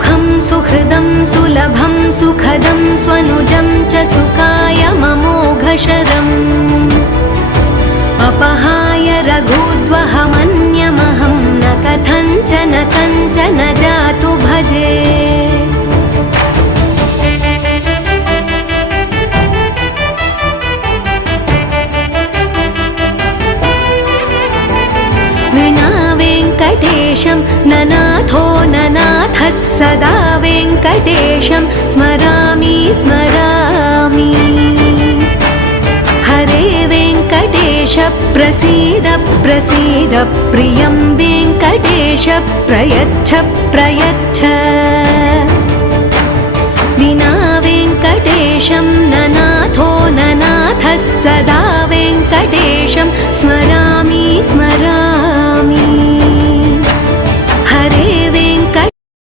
सुखं सुहृदं सुलभं सुखदं स्वनुजं च सुखाय ममोघशरम् अपहाय रघुद्वहमन्यमहं न कथञ्चन कञ्चन जातु भजे। विना वेङ्कटेशं ननाथो ननाथः सदा वेङ्कटेशं स्मरामि स्मरामि। हरे वेङ्कटेश प्रसीद प्रसीद प्रियं वेङ्कटेश प्रयच्छ प्रयच्छ।